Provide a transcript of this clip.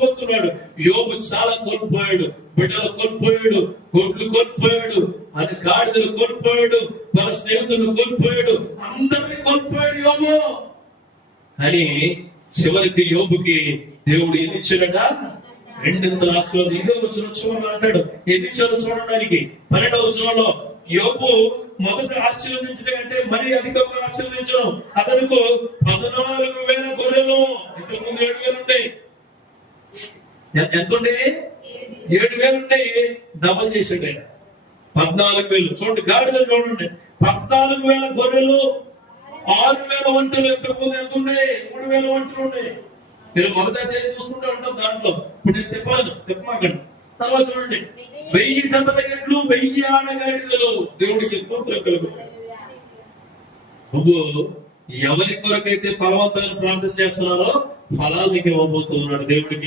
పోతున్నాడు. యోబు చాలా కోల్పోయాడు, బిడ్డలు కోల్పోయాడు, గొడ్లు కోల్పోయాడు, అది గాడిదలు కోల్పోయాడు, తన స్నేహితులను కోల్పోయాడు, అందరినీ కోల్పోయాడు యోబు. అని చివరికి యోబుకి దేవుడు ఎన్ని ఇచ్చాడట? రెండింతల ఆశీర్వాదం. ఇదే వచనం అంటాడు, ఎన్ని ఇచ్చాడో చూడడానికి. 12వ వచనంలో యోబు మొదట ఆశీర్వదించడం అంటే మరీ అధికంగా ఆశీర్వదించడం. అతనికి 14,000 గొర్రెలు, ఇంతకుముందు 7,000 ఉంటాయి. ఎంతుండే? 7,000 ఉంటాయి. డబల్ చేసాడు ఆయన, 14,000. చూడండి, గాడిదలు చూడండి, 14,000 గొర్రెలు, 6,000 ఒంటెలు. ఇంతకుముందు ఎంత ఉన్నాయి? 3,000 ఒంటెలు ఉన్నాయి. మీరు మొదట చూసుకుంటూ ఉంటాం దాంట్లో. ఇప్పుడు నేను చెప్పమాకండి. తర్వాత చూడండి, 1000 జతల ఎడ్లు, 1000 ఆడగాడిదలు. దేవుడికి స్తోత్రం కలుగు. నువ్వు ఎవరి కొరకైతే ఫలవంతమైన ప్రార్థన చేస్తున్నారో ఫలాలు నీకు ఇవ్వబోతున్నాడు దేవుడికి.